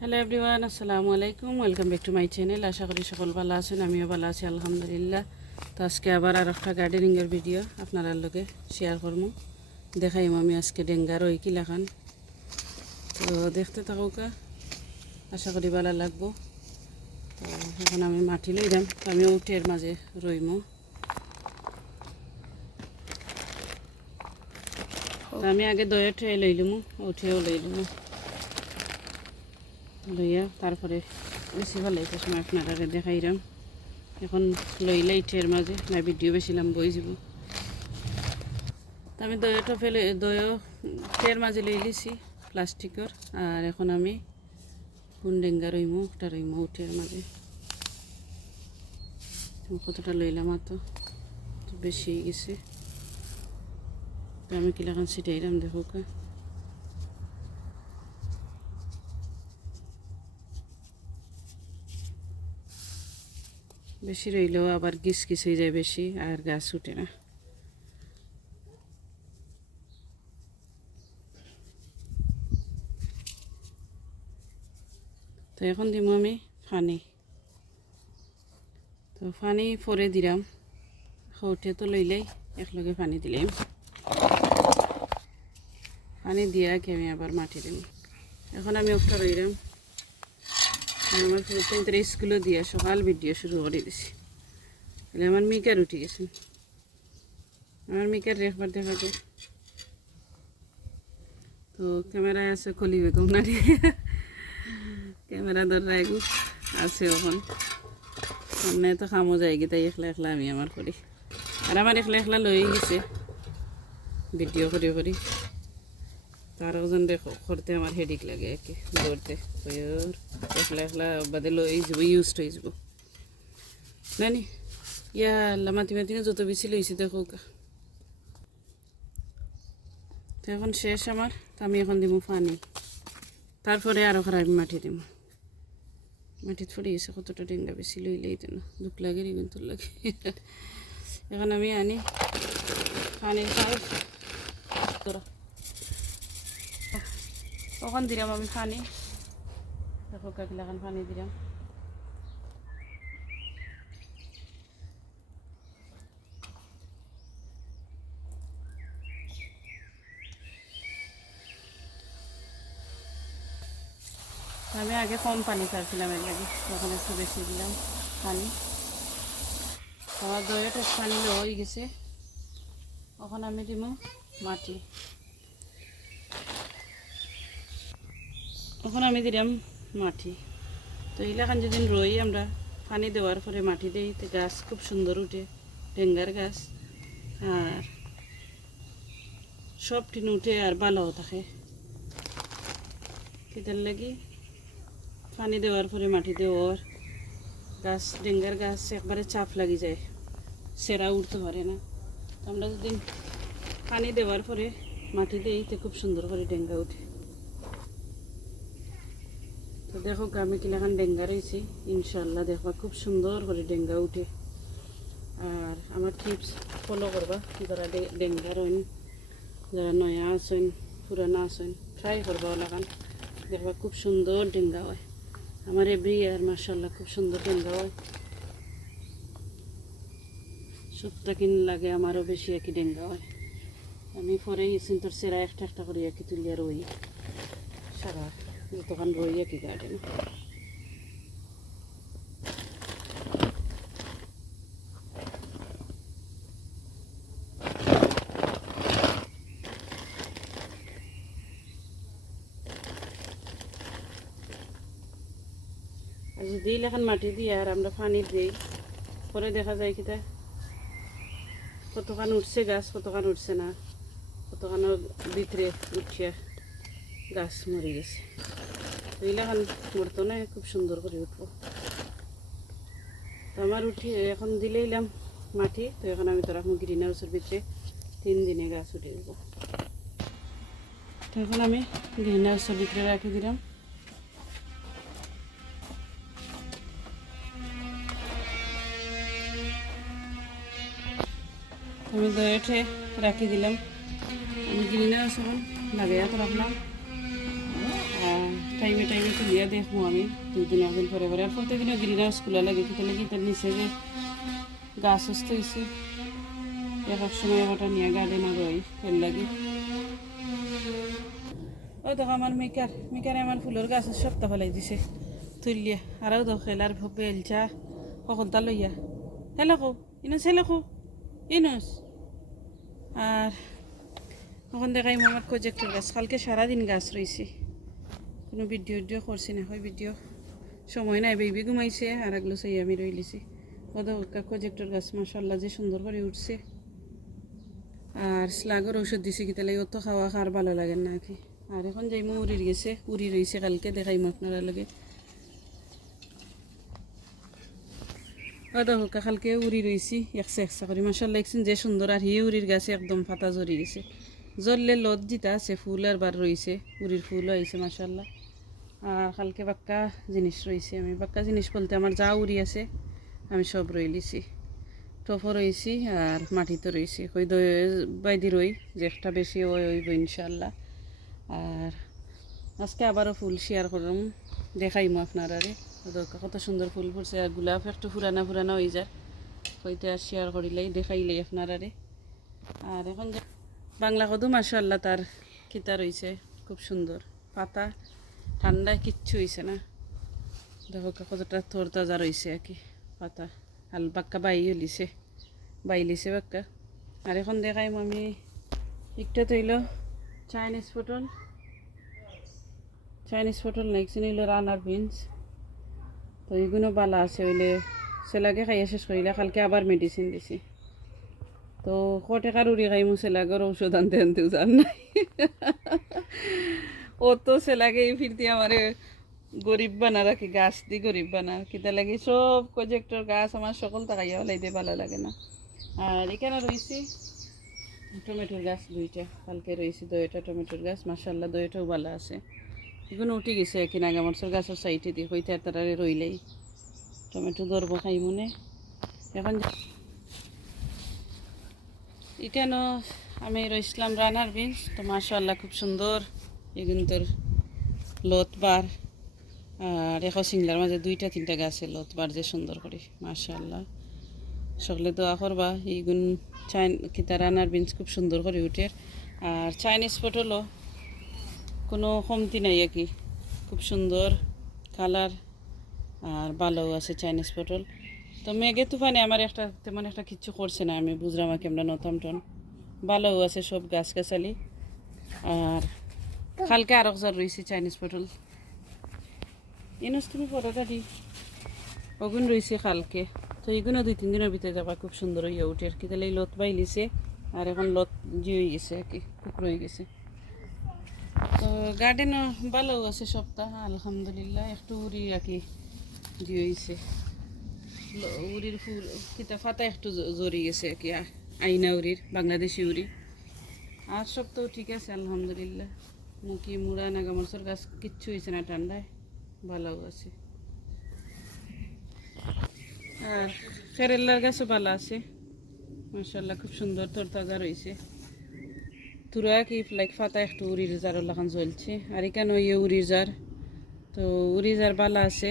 Hello everyone আসসালামু আলাইকুম welcome back to my channel আশা করি সকল ভালো আছেন, আমিও ভালো আছি, আলহামদুলিল্লাহ। তো আজকে আবার আর একটা গার্ডেনিংয়ের ভিডিও আপনার লগে শেয়ার করব। দেখাইম আমি আজকে ডেঙ্গার ওই কিলাখান তো দেখতে থাকুকা, আশা করি ভালো লাগবো। তো এখন আমি মাটি লইলাম তো আমি উঠের মাঝে রইমো। আমি আগে দয়ে ট্রে লইলুমু, উঠেও লইলুমু। লইয়া তারপরে বেশি ভালো লাগছে সময় আপনারা দেখাইলাম এখন লইলে ইটের মাঝে না ভিডিও বেশি বই যাব আমি দয়াটা ফেলে দয় টের মাঝে লই লিছি, প্লাস্টিকর। আর এখন আমি কোন ডেঙ্গা রইমু, একটা রইমু উঠের মাঝে। কতটা লইলাম তো বেশি গেছে। আমি কিলাখান ছিটাইলাম দেখো বেশি রইলেও আবার গিস গিস হয়ে যায় বেশি, আর গাছ উঠে না। তো এখন দিব আমি ফানি। তো ফানি পরে দিলাম সৌটে তো লইলেই একলগে পানি দিলাম পানি দিয়া আমি আবার মাটি দিলাম এখন আমি একটা রইলাম। আমার কিন্তু স্কুলে দিয়ে সকাল ভিডিও শুরু করে দিছি। তাহলে আমার মিকার উঠে গেছে। আমার মিকার একবার দেখা যায় তো ক্যামেরায় আছে কলি বেগম নারী ক্যামেরা ধর রাখু আছে ওখান সামনে তো খামো যায় কি তাই একলা একলা আমি আমার করি। আর আমার একলা একলা লয়ে গেছে। ভিডিও করি করি। তার ওজন দেখো, করতে আমার হেডিক লাগে একে, দৌড়তে। ওর একলা একলা বাদে লই যাব ইউজ হয়ে যাব। নানি, ইয়া, আল্লাহ, মাতি মাতি যত বেশি লইছি, দেখো। তো এখন শেষ আমার, তো আমি এখন দিব পানি। তারপরে আরও খারাপ মাটি দিব মাটিত পড়ে গেছে, কতটা ডেঙ্গা বেশি লইলেই তো না দুঃখ লাগে কিন্তু লাগে। এখন আমি আনি কাজ তোরা। তখন দিলাম আমি পানি। দেখো কাকিলা এখন পানি দিলাম আমি আগে কম পানি ছাড়ছিলাম এর লাগে। তখন একটু বেশি দিলাম পানি। আমার দইটা পানি হয়ে গেছে। এখন আমি দিব মাটি। এখন আমি দিলাম মাটি। তো এলাকান যেদিন রই, আমরা পানি দেওয়ার পরে মাটি দিই। তো গাছ খুব সুন্দর উঠে, ডেঙ্গার গাছ। আর সব টিন উঠে আর ভালোও থাকে। কেটার লাগি পানি দেওয়ার পরে মাটি দেওয়ার গাছ, ডেঙ্গার গাছ একবারে চাপ লাগি যায়। সেরা উঠতে পারে না। আমরা যদি পানি দেওয়ার পরে মাটি দিই, তো খুব সুন্দর করে ডেঙ্গা উঠে তো দেখো আমি কিলাখান ডেঙ্গা রয়েছি ইনশাল্লাহ দেখবা খুব সুন্দর করে ডেঙ্গা উঠে। আর আমার টিপস ফলো করবা, যারা ডেঙ্গা রইন যারা নয়া আছেন, পুরানা আছেন ট্রাই করবা ওলাখান, দেখবা খুব সুন্দর ডেঙ্গা হয়। আমার এভরি ইয়ার মার্শাল্লাহ খুব সুন্দর ডেঙ্গা হয়। সপ্তাহ কিন লাগে আমারও বেশি একই ডেঙ্গা হয়। আমি পরে ইসিন তোর সেরা একটা একটা করে একই তুলিয়া রই। সারা। তখন রই একই গার্ডেন যদি এখন মাটি দিয়ে আর আমরা পানি দিই, পরে দেখা যায় কিতা কতখান উঠছে গাছ, কতখান উঠছে না কতখানের ভিতরে উঠিয়া। গাছ মরে গেছে। এলাকান মরতো না, খুব সুন্দর করে উঠবো। তো আমার উঠি, এখন দিলে এলাম মাটি, তো এখন আমি তো রাখব গ্রিন হাউসের ভিতরে তিন দিনে গাছ উঠে দেবো। তো এখন আমি গ্রিন হাউসের ভিতরে রাখি দিলাম। আমি দয়েটে রাখি দিলাম। আমি গ্রিন হাউস এখন লাগাইয়া তো রাখলাম টাইমে টাইমে তুলিয়া দেখব আমি। দুই দিন একদিন পরে পরে। আর প্রত্যেকদিনও গ্রিন হাউস খোলা লাগে, কিন্তু লাগি তার নিচে যে গাছ সুস্থ হয়েছে এক এক সময় একটা নিয়ে গার্ডেনও রই এর লাগে। ও দেখো আমার মেকার, মেকারে আমার ফুলের গাছ সপ্তাহ ফেলাই দিছে। তুলিয়া আরও দেখো খেলার বেলচা, কখন তা লইয়া। হেলো কো, ইনস, হেলো কো, ইনস। আর এখন দেখাই আমার প্রজেক্টের গাছ, কালকে সারাদিন গাছ রয়েছে কোনো ভিডিও ভিডিও করছি না, হয় ভিডিও সময় নাই, বেবি ঘুমাইছে আর এগুলো সেই আমি রইলিছি। ওদের প্রজেক্টের গাছ মাসাল্লাহ যে সুন্দর করে উঠছে। আর স্লাগর ঔষধ দিছি কি তাহলে অত খাওয়া খার ভালো লাগে না কি। আর এখন যাইমো উড়ির গেছে উড়ি রয়েছে কালকে, দেখাইমো আপনারা লাগে। ওদা হোকা, কালকে উড়ি রয়েছি একশো একশো করে। মাসাল্লাহ একদিন যে সুন্দর আর হিয়ে উড়ির গাছে একদম ফাতা জড়ি গেছে। লত জিতা আছে, ফুল আর বার রয়েছে উড়ির ফুলও আইছে মাসাল্লাহ আর কালকে বাক্কা জিনিস রয়েছে আমি বাক্কা জিনিস বলতে আমার যা উড়ি আছে, আমি সব রইলিছি টফও রয়েছি আর মাটিতে রয়েছি ওই বাইদি রই একটা বেশি ওই ওইব ইনশাল্লাহ আর আজকে আবারও ফুল শেয়ার করলাম দেখাইমো আপনারা কত সুন্দর ফুল ফুটছে। আর গোলাপ একটু ফুরানা ফুরানা হয়ে যায় হইতে আর শেয়ার করিলেই, দেখাইলেই আপনারা আর এখন বাংলা কদু মাসাল্লাহ তার কিতা রয়েছে খুব সুন্দর। পাতা ঠান্ডায় কিচ্ছু হয়েছে না। দেখো কতটা তোর তাজা রয়েছে আর কি, পাতা। হাল বাক্কা বাই হলিছে বাইলিছে বাক্কা। আর এখন দেখাইম আমি একটা তৈল চাইনিজ পটল। চাইনিজ পটল নেক্সট নিল রানার বিনস। তো এগুলো বালা আছে, হইলে সেলাগে খাইয়া শেষ করিলে কালকে আবার মেডিসিন দিছি। তো ক টাকার উড়ি খাইমু, সেলাগর ঔষধ আনতে আনতেও জান নাই। ও তো সেলাগে ফিরতি আমারে গরিব বানা রাখি গাছ দি গরিব বানা। কিতা লাগে সব প্রজেক্টর গাছ আমার সকল তাকাইয়া লাইতে ভালো লাগে না। আর এখানে রয়েছি টমেটোর গাছ দুইটা। কালকে রয়েছে দইটা টমেটোর গাছ। মাসাল্লাহ দইটাও ভালো আছে। এগুলো উঠে গেছে একই নাগামরসের গাছের সাইডে দিয়ে। হইতে আর তারা রইলেই। টমেটো ধরবো খাই মনে। এখন এখানে আমি রইছিলাম রানার বিনস। তো মাসাল্লাহ খুব সুন্দর এগুলো তোর লত বার। আর এখন সিংলার মাঝে দুইটা, তিনটা গাছে লত বার যে সুন্দর করে মাসাল্লাহ সকলে দোয়া করবা এইগুন চাইন কিতা রানার বিনস খুব সুন্দর করে উঠে। আর চাইনিজ পটলও কোনো কমতি নাই আর কি, খুব সুন্দর কালার। আর ভালোও আছে চাইনিজ পটল তো মেঘে তুফানে আমার একটা, তেমন একটা কিচ্ছু করছে না, আমি বুঝলাম কেমন নতম টন। ভালোও আছে সব গাছ গাছালি। আর কালকে আর একজন রয়েছে চাইনিজ পটল এনস তুমি পটাটা দি। ওগুন রয়েছে কালকে তো এইগুলো দুই তিন দিনের ভিতরে যাবা, খুব সুন্দর হইয়া উঠে আর কি তাহলে এই লত বাইলিছে আর এখন লত জি হয়ে গেছে আর কি খুব রয়ে গেছে। তো গার্ডেনও ভালো আছে সপ্তাহ, আলহামদুলিল্লাহ। একটু উড়ি আর কি দিয়ে হয়েছে উড়ির ফুল কিতা ফাতা একটু জ- জড়ি গেছে আর কি আইনা উড়ির বাংলাদেশি উড়ি আর সব তো ঠিক আছে, আলহামদুলিল্লাহ। মুখি মুড়া নাগামরসর গাছ কিচ্ছু হয়েছে না ঠান্ডায়, ভালো আছে। আর কেরেলার গাছও ভালো আছে মাসাল্লাহ খুব সুন্দর তরতাজা রয়েছে তুরা কি লাইক ফাতা একটু উড়ির জার লাখান জ্বলছে, আর এখানে ইয়ে উড়ির জার। তো উড়ি জার বালা আছে,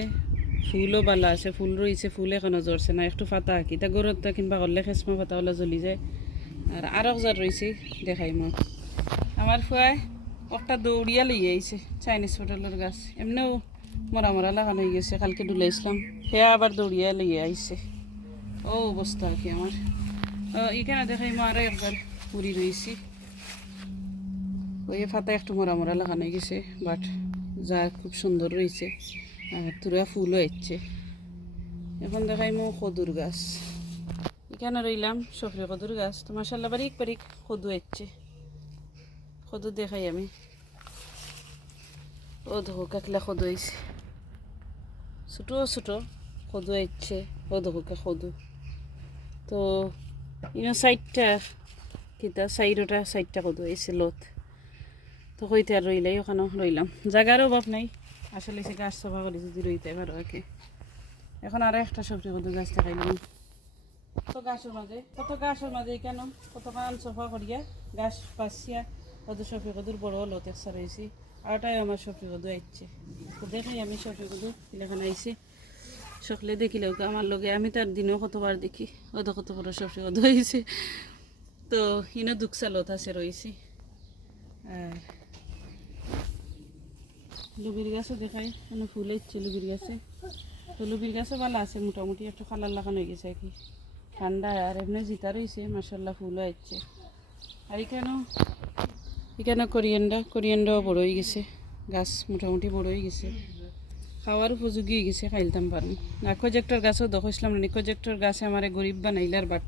ফুলও বালা আছে, ফুল রয়েছে ফুল এখনও জ্বরছে না, একটু ফাতা আঁকি। তা গরত কিংবা করলে খেসমা ফাতা ওলা জ্বলি যায়। আর আরও জার রয়েছে দেখাই মই আমার ফুয়ায় একটা দৌড়িয়া লইয়া আইছে চাইনিজ পটলের গাছ এমনিও মরা মরা লাগানো হয়ে গেছে, কালকে ডুলাইছিলাম সে আবার দৌড়িয়া লইয়া আইছে। ও অবস্থা কি আমার। এখানে দেখাই মা আরও একবার, পুরি রয়েছি ওই ফাতা একটু মরা মরা লাগানো হয়ে গেছে বাট যা খুব সুন্দর রয়েছে আর তুরা ফুলও হচ্ছে এখন দেখাই মো কদুর গাছ। এখানে রইলাম সফরি কদুর গাছ। তো মাসাল্লাহ বারিক বারিক কদু হচ্ছে কদু দেখাই আমি। ও দেখো কাকলা হয়েছে ছোটো ছোটো হচ্ছে ও দেখো কা কদু তো ইনো সাইডটা কিতা সাইডটা সাইডটা কদু হয়েছে লত তো কইতে আর রইলাই ওখানে রইলাম জায়গার অভাব নাই আসলে সে গাছ সফা করে যদি রইতে পারো আর কি এখন আরও একটা সবজি কদু গাছ দেখাইলাম কত গাছের মাঝে কত গাছের মাঝে কেন কত কান সফা করিয়া গাছ পাশিয়া কত সফি কদুর বড় লত একসা রয়েছি আরটাই আমার সফি কদু আইছে। তো দেখাই আমি সফি এলাকান আইছে। সকলে দেখিলেও তো আমার লগে আমি তার দিনেও কতবার দেখি অত কত বড় সফি কদু আইছে। তো ইনো দুঃখ চালত আছে রয়েছি আর লুবির গাছও দেখাই মানে ফুল হচ্ছে লুবির গাছে। তো লুবির গাছও ভালো আছে, মোটামুটি একটু কালার লাগানো হয়ে গেছে কি। ঠান্ডা আর এমনি জিতা রয়েছে মাসাল্লাহ ফুলও হচ্ছে আর এখানেও এখানে কোরিয়ান্ডা কোরিয়ান্ডাও বড় হয়ে গেছে। গাছ মোটামুটি বড় হয়ে গেছে। খাওয়ার উপযোগী হয়ে গেছে, খাইলতাম পারুন। না প্রজেক্টর গাছও দেখছিলাম না প্রজেক্টর গাছে আমার গরিব বানাইলার বাট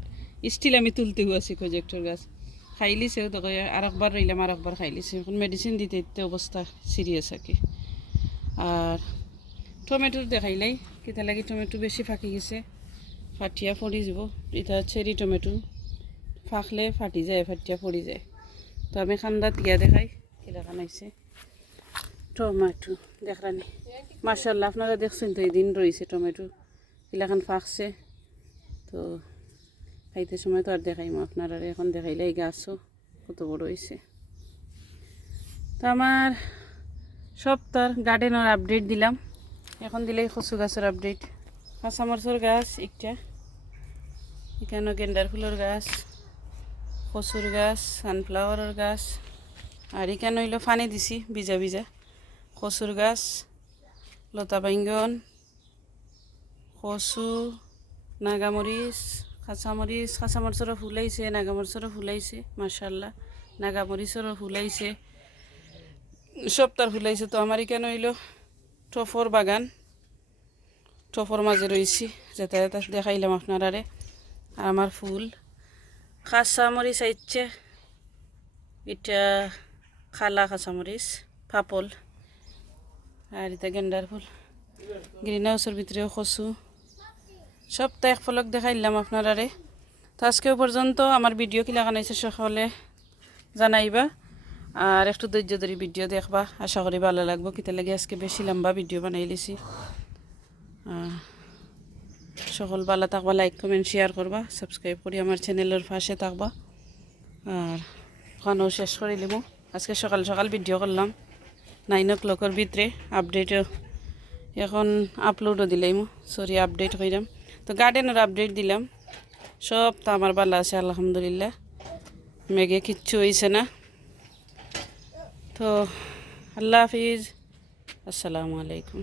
স্টিল আমি তুলতেও আছি প্রজেক্টর গাছ। খাইলিছে দেখো আর একবার রইলাম আর একবার খাইলিছে। এখন মেডিসিন দিতে দিতে অবস্থা সিরিয়াস আর কি আর টমেটোর দেখাইলাই কেতা লাগি টমেটো বেশি ফাঁকি গেছে। ফাটিয়া পড়ি যাব। এটা চেরি টমেটো। ফাঁকলে ফাটি যায়, ফাটিয়া পড়ি যায়। তো আমি খান্দাত গিয়া দেখাই কীরকম আইছে টমেটো, দেখরানি। মার্শাল্লাহ আপনারা দেখছেন তো এই দিন রয়েছে টমেটো। কিলাখান ফাঁকছে। তো খাইতে সময় তো আর দেখাইমো আপনারা এখন দেখাইলে এই গাছও কত বড় হয়েছে তো আমার সপ্তাহ গার্ডেনের আপডেট দিলাম। এখন দিলেই কচু গাছের আপডেট কাঁচামরচর গাছ, একটা। এখানে গেন্ডার ফুলের গাছ। কচুর গাছ সানফ্লাওয়ারের গাছ আর এখানে হইল ফানি দিছি, ভিজা ভিজা। কচুর গাছ লতা বাইঙ্গন কচু নাগামরিচ কাঁচামরিচ কাঁচামরিচরও ফুলাইছে নাগামরিচরও ফুলাইছে মার্শাল্লাহ নাগামরিচরও ফুলাইছে সব তার ফুলাইছে তো আমার এখানে হইল টফর বাগান টফর মাঝে রয়েছি যাতায়াত দেখাইলাম আপনারারে, আর আমার ফুল। কাঁচামরিচ আইচ্ছে এটা খালা কাঁচামরিচ, পাপল, আর এটা গেন্ডার ফুল। গ্রিন হাউসের ভিতরেও কচু। সবটা এক ফলক দেখাইলাম আপনারারে। তো আজকেও পর্যন্ত আমার ভিডিও কিলা কানাইছে সকলে জানাইবা। আর একটু ধৈর্য ধরে ভিডিও দেখবা। আশা করি ভালো লাগবো। কিতা লাগে আজকে বেশি লম্বা ভিডিও বানাই লিছি। সকল ভালো থাকবা লাইক কমেন্ট শেয়ার করবা সাবস্ক্রাইব করি, আমার চ্যানেলের পাশে থাকবা। আর ওখানেও শেষ করে লিমো আজকে সকাল সকাল ভিডিও করলাম। নাইন ও ক্লকের ভিতরে আপডেটও এখন আপলোডও দিলাম। সরি আপডেট কইরাম। তো গার্ডেনের আপডেট দিলাম। সব তো আমার ভালো আছে, আলহামদুলিল্লাহ। মেঘে কিচ্ছু হয়েছে না। তো আল্লাহ হাফিজ। আসসালামু আলাইকুম।